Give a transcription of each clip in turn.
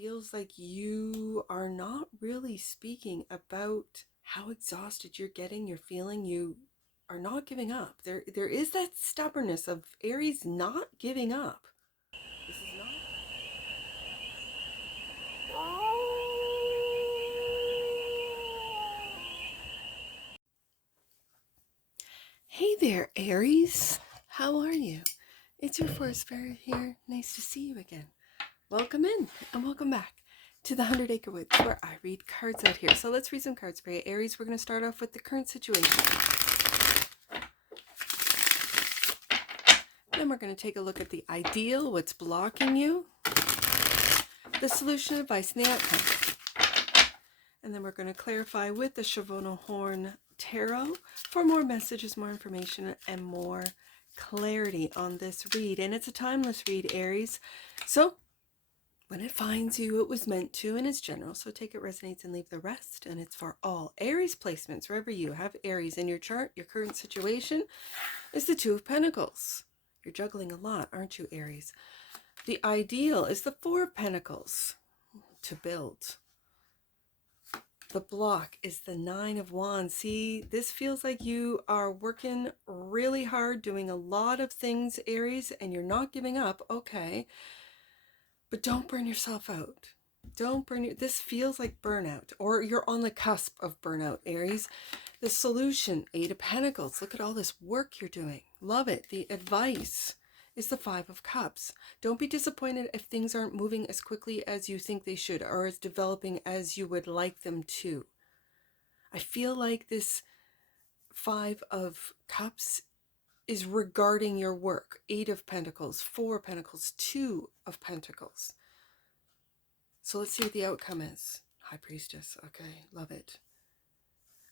feels like you are not really speaking about how exhausted you're getting. You're feeling you are not giving up. There is that stubbornness of Aries not giving up. This is not. Hey there, Aries. How are you? It's your forest spirit here. Nice to see you again. Welcome in and welcome back to the 100 Acre Woods, where I read cards out here. So let's read some cards for you, Aries. We're going to start off with the current situation. Then we're going to take a look at the ideal, what's blocking you, the solution, advice, and the outcome. And then we're going to clarify with the CHERVONO-CHORNE Tarot for more messages, more information, and more clarity on this read. And it's a timeless read, Aries. So when it finds you, it was meant to, and it's general. So take it, resonates, and leave the rest. And it's for all Aries placements. Wherever you have Aries in your chart, your current situation is the Two of Pentacles. You're juggling a lot, aren't you, Aries? The ideal is the Four of Pentacles to build. The block is the Nine of Wands. See, this feels like you are working really hard, doing a lot of things, Aries, and you're not giving up. Okay. But don't burn yourself out. Don't burn your, this feels like burnout, or you're on the cusp of burnout, Aries. The solution, Eight of Pentacles. Look at all this work you're doing. Love it. The advice is the Five of Cups. Don't be disappointed if things aren't moving as quickly as you think they should, or as developing as you would like them to. I feel like this Five of Cups is regarding your work. Eight of Pentacles, Four of Pentacles, Two of Pentacles. So let's see what the outcome is. High Priestess. Okay, love it.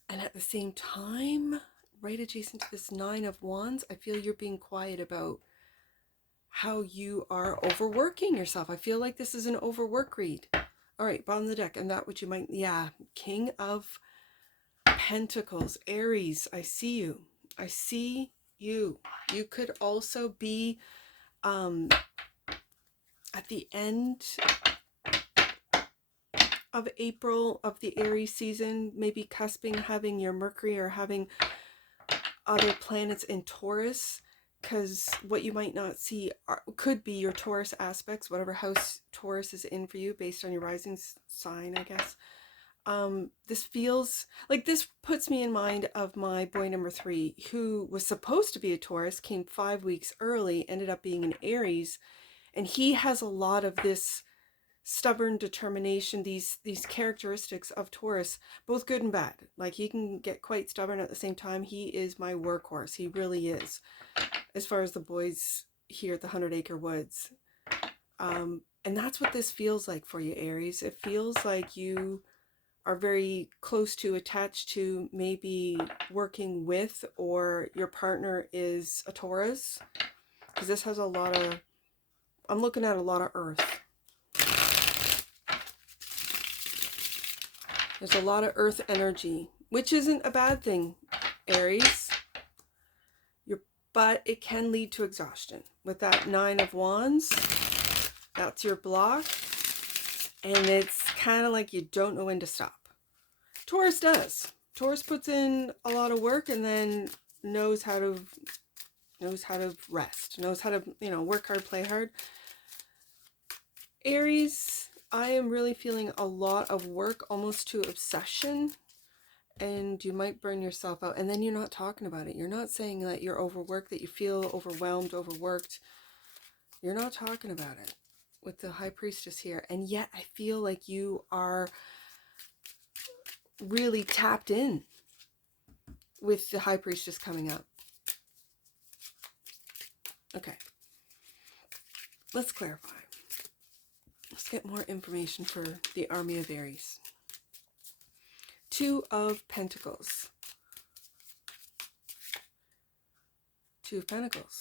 And at the same time, right adjacent to this Nine of Wands, I feel you're being quiet about how you are overworking yourself. I feel like this is an overwork read. All right, bottom of the deck. And that what you might, yeah, King of Pentacles. Aries, I see you. I see you. You could also be at the end of April of the Aries season, maybe cusping, having your Mercury or having other planets in Taurus, because what you might not see could be your Taurus aspects, whatever house Taurus is in for you based on your rising sign, I guess. This feels like, this puts me in mind of my boy number 3, who was supposed to be a Taurus, came 5 weeks early, ended up being an Aries, and he has a lot of this stubborn determination, these characteristics of Taurus, both good and bad. Like, he can get quite stubborn at the same time. He is my workhorse. He really is, as far as the boys here at the 100 Acre Woods. And that's what this feels like for you, Aries. It feels like you are very close to, attached to, maybe working with, or your partner is a Taurus, because this has a lot of, I'm looking at a lot of earth. There's a lot of earth energy, which isn't a bad thing, Aries. But it can lead to exhaustion. With that Nine of Wands, that's your block. And it's kind of like you don't know when to stop. Taurus does. Taurus puts in a lot of work and then knows how to rest, knows how to, work hard, play hard. Aries, I am really feeling a lot of work, almost to obsession, and you might burn yourself out, and then you're not talking about it. You're not saying that you're overworked, that you feel overwhelmed, overworked. You're not talking about it with the High Priestess here, and yet I feel like you are really tapped in with the High Priestess coming up. Okay, let's clarify. Let's get more information for the Army of Aries. Two of Pentacles. Two of Pentacles.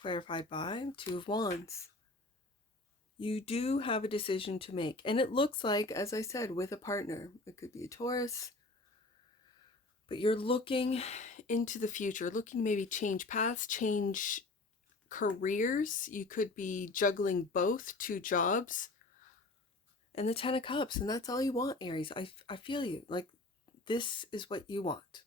Clarified by Two of Wands. You do have a decision to make. And it looks like, as I said, with a partner. It could be a Taurus. But you're looking into the future. Looking maybe change paths, change careers. You could be juggling both, 2 jobs. and the Ten of Cups, and that's all you want, Aries. I feel you. Like, this is what you want.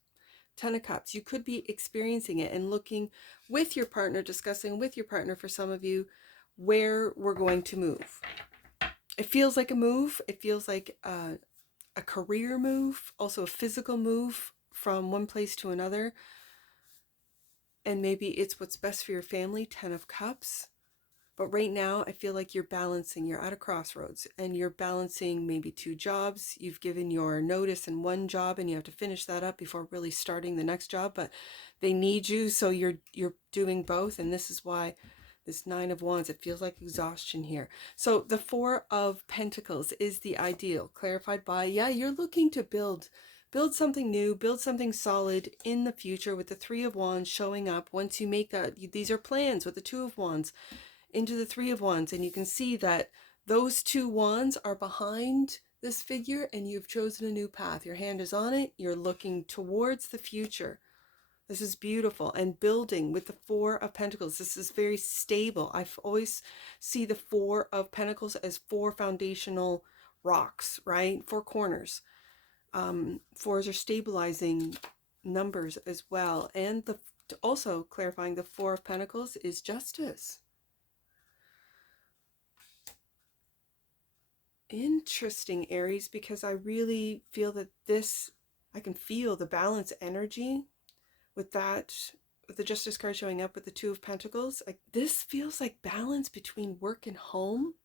Ten of Cups. You could be experiencing it and looking with your partner, discussing with your partner, for some of you, where we're going to move. It feels like a move. It feels like a career move, also a physical move from one place to another. And maybe it's what's best for your family, Ten of Cups. But right now, I feel like you're balancing, you're at a crossroads, and you're balancing maybe two jobs. You've given your notice in one job and you have to finish that up before really starting the next job, but they need you, so you're doing both. And this is why this Nine of Wands, it feels like exhaustion here. So the Four of Pentacles is the ideal, clarified by, yeah, you're looking to build something new, build something solid in the future, with the Three of Wands showing up. Once you make that, these are plans with the Two of Wands into the Three of Wands, and you can see that those two wands are behind this figure, and you've chosen a new path. Your hand is on it. You're looking towards the future. This is beautiful. And building with the Four of Pentacles, this is very stable. I always see the Four of Pentacles as four foundational rocks, right? Four corners. Fours are stabilizing numbers as well. And also clarifying, the Four of Pentacles is justice. Interesting, Aries, because I really feel that this, I can feel the balance energy with that, with the Justice card showing up with the Two of Pentacles. Like, this feels like balance between work and home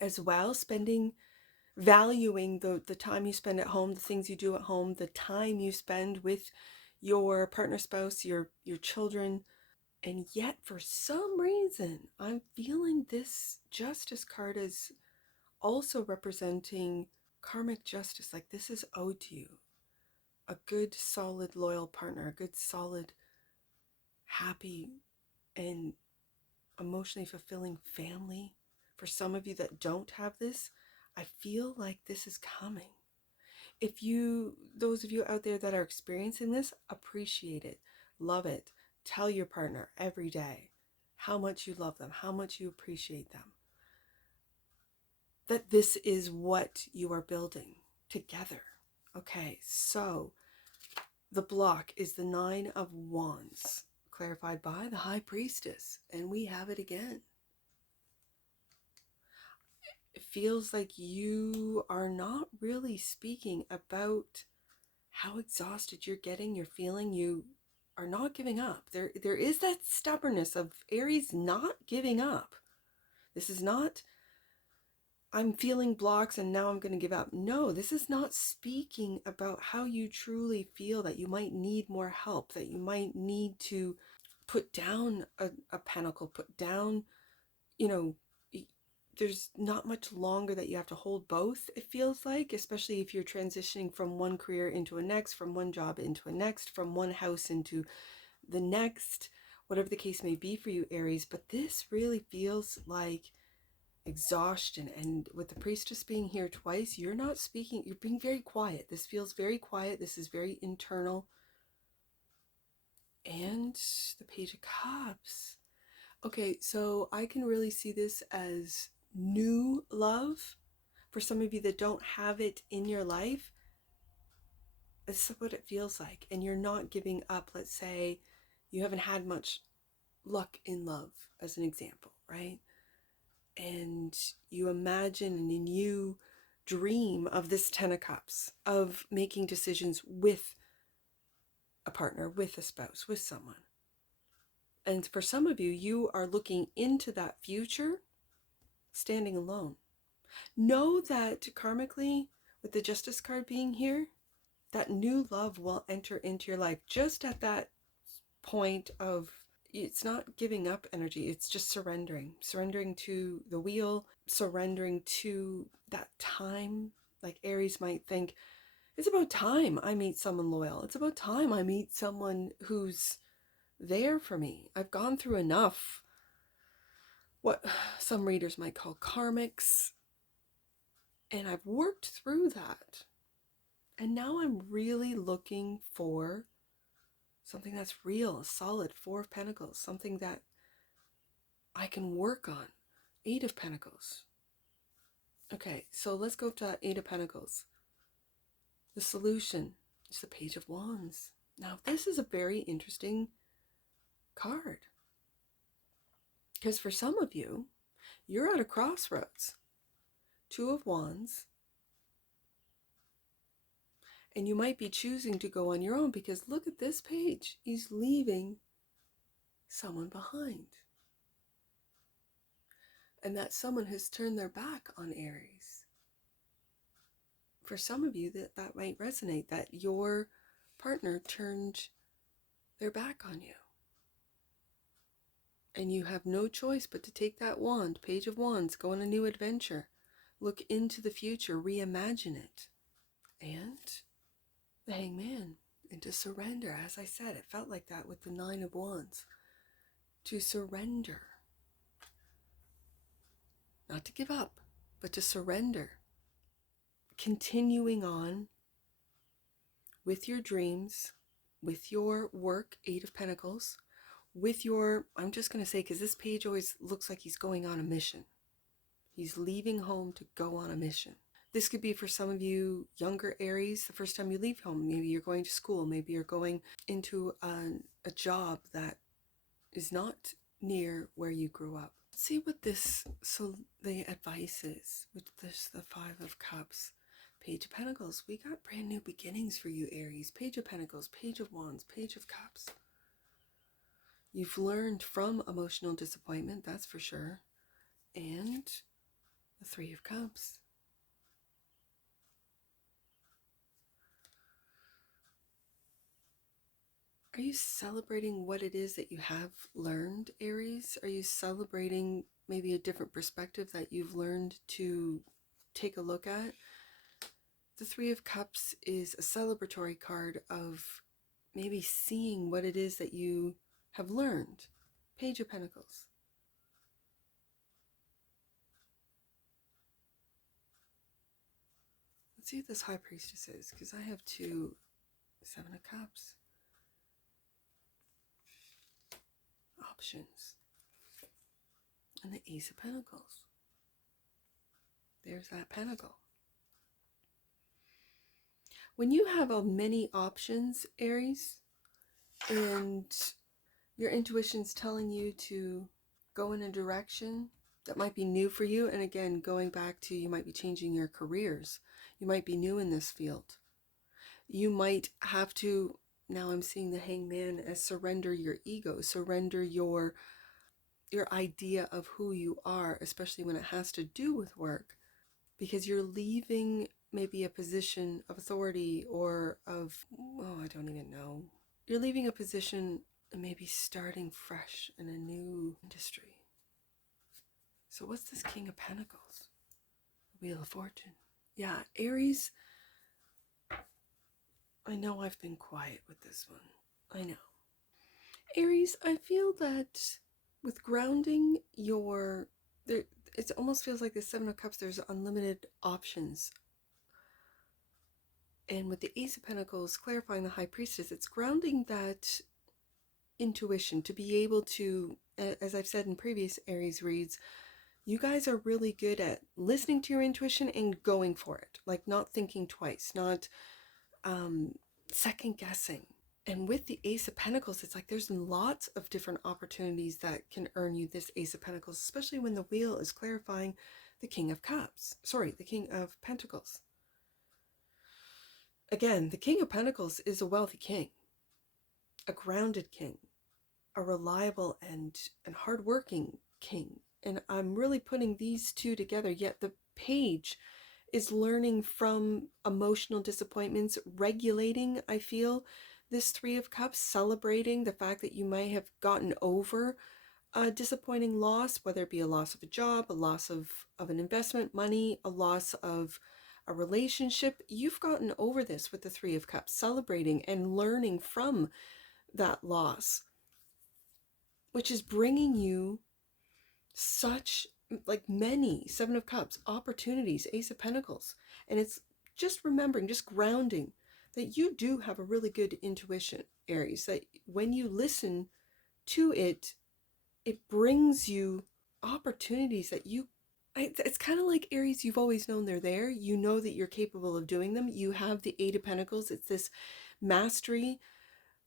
as well, valuing the time you spend at home, the things you do at home, the time you spend with your partner, spouse, your children. And yet, for some reason, I'm feeling this Justice card is also representing karmic justice. Like, this is owed to you. A good, solid, loyal partner, a good, solid, happy, and emotionally fulfilling family. For some of you that don't have this, I feel like this is coming. Those of you out there that are experiencing this, appreciate it, love it. Tell your partner every day how much you love them, how much you appreciate them. That this is what you are building together. Okay, so the block is the Nine of Wands, clarified by the High Priestess, and we have it again. It feels like you are not really speaking about how exhausted you're getting, you're feeling. You are not giving up. There is that stubbornness of Aries not giving up. This is not, I'm feeling blocks and now I'm going to give up. No, this is not speaking about how you truly feel, that you might need more help, that you might need to put down a pentacle, put down, there's not much longer that you have to hold both, it feels like, especially if you're transitioning from one career into a next, from one job into a next, from one house into the next, whatever the case may be for you, Aries. But this really feels like exhaustion. And with the Priestess being here twice, you're not speaking, you're being very quiet. This feels very quiet. This is very internal. And the Page of Cups. Okay, so I can really see this as new love. For some of you that don't have it in your life, this is what it feels like. And you're not giving up. Let's say you haven't had much luck in love, as an example, right? And you imagine and you dream of this Ten of Cups, of making decisions with a partner, with a spouse, with someone. And for some of you, you are looking into that future standing alone. Know that karmically, with the Justice card being here, that new love will enter into your life just at that point of, it's not giving up energy, it's just surrendering to the wheel, surrendering to that time. Like, Aries might think, it's about time I meet someone loyal, it's about time I meet someone who's there for me. I've gone through enough, what some readers might call karmics, and I've worked through that, and now I'm really looking for something that's real, solid. Four of Pentacles, something that I can work on. Eight of Pentacles. Okay, so let's go to Eight of Pentacles. The solution is the Page of Wands. Now, this is a very interesting card because for some of you, you're at a crossroads. Two of Wands, and you might be choosing to go on your own because look at this page. He's leaving someone behind. And that someone has turned their back on Aries. For some of you, that might resonate, that your partner turned their back on you. And you have no choice but to take that wand, Page of Wands, go on a new adventure. Look into the future, reimagine it. And the Hangman, and to surrender. As I said, it felt like that with the Nine of Wands. To surrender. Not to give up, but to surrender. Continuing on with your dreams, with your work, Eight of Pentacles, with your, I'm just going to say, because this page always looks like he's going on a mission. He's leaving home to go on a mission. This could be for some of you younger Aries, the first time you leave home. Maybe you're going to school. Maybe you're going into a job that is not near where you grew up. Let's see what this, so the advice is with this, the Five of Cups. Page of Pentacles. We got brand new beginnings for you, Aries. Page of Pentacles, Page of Wands, Page of Cups. You've learned from emotional disappointment, that's for sure. And the Three of Cups. Are you celebrating what it is that you have learned, Aries? Are you celebrating maybe a different perspective that you've learned to take a look at? The Three of Cups is a celebratory card of maybe seeing what it is that you have learned. Page of Pentacles. Let's see what this High Priestess is, because I have two Seven of Cups. Options. And the Ace of Pentacles. There's that pentacle. When you have many options, Aries, and your intuition's telling you to go in a direction that might be new for you, and again, going back to, you might be changing your careers. You might be new in this field. You might have to, now I'm seeing the Hangman as surrender your ego, surrender your idea of who you are, especially when it has to do with work, because you're leaving maybe a position of authority or of, oh, I don't even know. You're leaving a position and maybe starting fresh in a new industry. So what's this King of Pentacles? Wheel of Fortune. Yeah, Aries, I know I've been quiet with this one. I know. Aries, I feel that with grounding your, there, it almost feels like the Seven of Cups, there's unlimited options. And with the Ace of Pentacles clarifying the High Priestess, it's grounding that intuition to be able to, as I've said in previous Aries reads, you guys are really good at listening to your intuition and going for it. Like not thinking twice, not second guessing. And with the Ace of Pentacles, it's like there's lots of different opportunities that can earn you this Ace of Pentacles, especially when the wheel is clarifying the King of Cups. Sorry, the King of Pentacles. Again, the King of Pentacles is a wealthy king, a grounded king, a reliable and hardworking king. And I'm really putting these two together, yet the page is learning from emotional disappointments, regulating, I feel, this Three of Cups, celebrating the fact that you may have gotten over a disappointing loss, whether it be a loss of a job, a loss of an investment, money, a loss of a relationship. You've gotten over this with the Three of Cups, celebrating and learning from that loss, which is bringing you such, like many Seven of Cups, opportunities, Ace of Pentacles. And it's just remembering, just grounding that you do have a really good intuition, Aries, that when you listen to it, it brings you opportunities that you, It's kind of like Aries, you've always known they're there. You know that you're capable of doing them. You have the Eight of Pentacles. It's this mastery,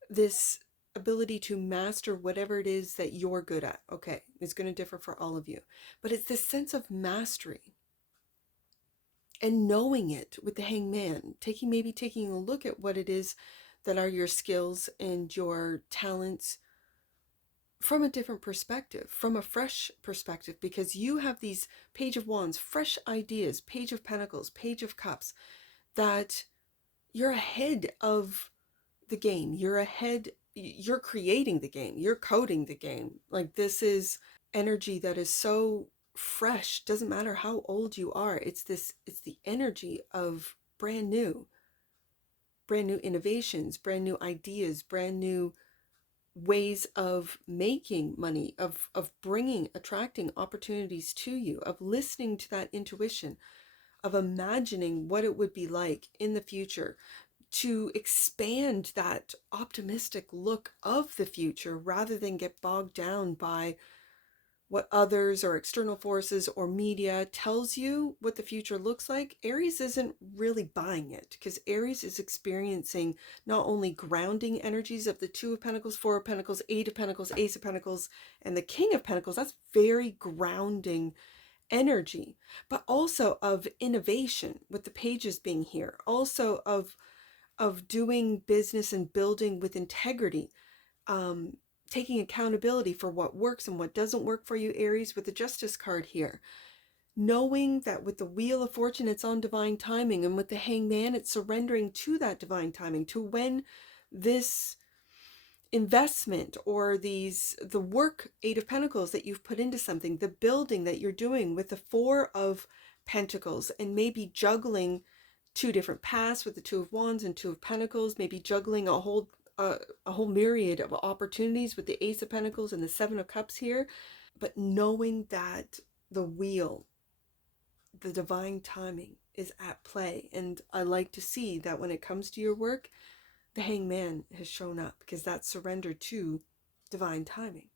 this ability to master whatever it is that you're good at. Okay, it's going to differ for all of you. But it's this sense of mastery and knowing it with the Hangman, maybe taking a look at what it is that are your skills and your talents from a different perspective, from a fresh perspective, because you have these Page of Wands, fresh ideas, Page of Pentacles, Page of Cups, that you're ahead of the game. You're creating the game, you're coding the game. Like, this is energy that is so fresh, doesn't matter how old you are. It's the energy of brand new innovations, brand new ideas, brand new ways of making money, of attracting opportunities to you, of listening to that intuition, of imagining what it would be like in the future, to expand that optimistic look of the future rather than get bogged down by what others or external forces or media tells you what the future looks like. Aries isn't really buying it, because Aries is experiencing not only grounding energies of the Two of Pentacles, Four of Pentacles, Eight of Pentacles, Ace of Pentacles, and the King of Pentacles. That's very grounding energy, but also of innovation with the pages being here, also of doing business and building with integrity, taking accountability for what works and what doesn't work for you, Aries, with the Justice card here. Knowing that with the Wheel of Fortune, it's on divine timing, and with the Hangman, it's surrendering to that divine timing, to when this investment or the work, Eight of Pentacles, that you've put into something, the building that you're doing with the Four of Pentacles, and maybe juggling two different paths with the Two of Wands and Two of Pentacles, maybe juggling a whole myriad of opportunities with the Ace of Pentacles and the Seven of Cups here. But knowing that the wheel, the divine timing, is at play. And I like to see that when it comes to your work, the Hangman has shown up, because that's surrender to divine timing.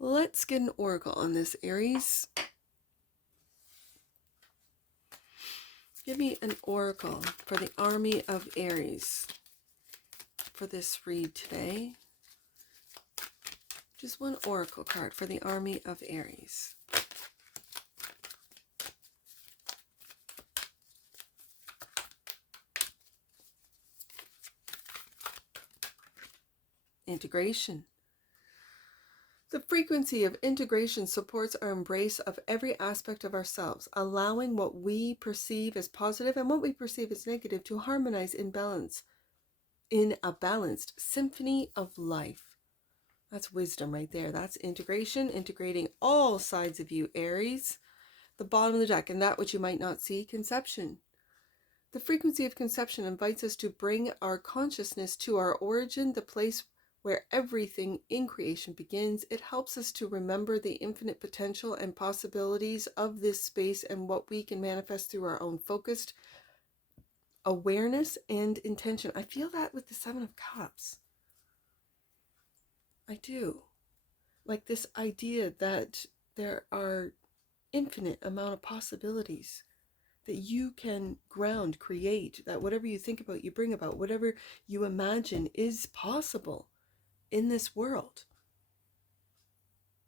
Let's get an oracle on this, Aries. Give me an oracle for the army of Aries for this read today. Just one oracle card for the army of Aries. Integration. The frequency of integration supports our embrace of every aspect of ourselves, allowing what we perceive as positive and what we perceive as negative to harmonize in balance, in a balanced symphony of life. That's wisdom right there. That's integration, integrating all sides of you, Aries. The bottom of the deck, and that which you might not see, conception. The frequency of conception invites us to bring our consciousness to our origin, the place where everything in creation begins. It helps us to remember the infinite potential and possibilities of this space and what we can manifest through our own focused awareness and intention. I feel that with the Seven of Cups. I do. Like this idea that there are infinite amount of possibilities that you can ground, create, that whatever you think about, you bring about, whatever you imagine is possible in this world.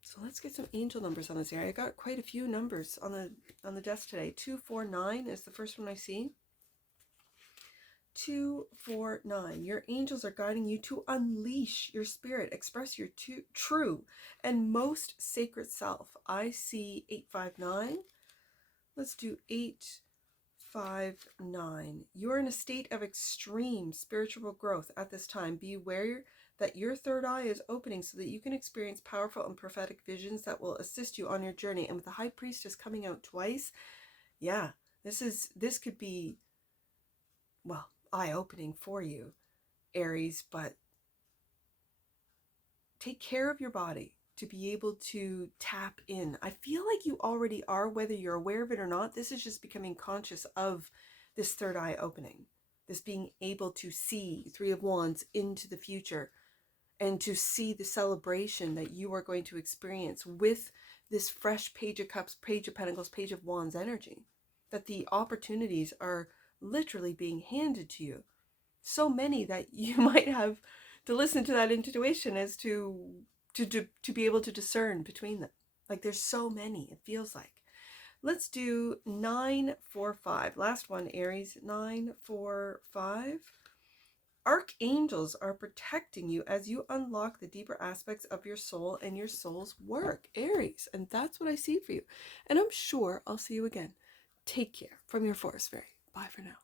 So let's get some angel numbers on this area. I got quite a few numbers on the desk today. 249 is the first one I see. 249. Your angels are guiding you to unleash your spirit, express your true and most sacred self. I see 859. Let's do 859. You're in a state of extreme spiritual growth at this time. Be aware that your third eye is opening so that you can experience powerful and prophetic visions that will assist you on your journey. And with the High Priestess coming out twice, yeah, this could be, well, eye-opening for you, Aries, but take care of your body to be able to tap in. I feel like you already are, whether you're aware of it or not. This is just becoming conscious of this third eye opening, this being able to see Three of Wands into the future, and to see the celebration that you are going to experience with this fresh Page of Cups, Page of Pentacles, Page of Wands energy. That the opportunities are literally being handed to you. So many that you might have to listen to that intuition as to be able to discern between them. Like there's so many, it feels like. Let's do 945. Last one, Aries. 945. Archangels are protecting you as you unlock the deeper aspects of your soul and your soul's work, Aries. And that's what I see for you. And I'm sure I'll see you again. Take care from your Forest Fairy. Bye for now.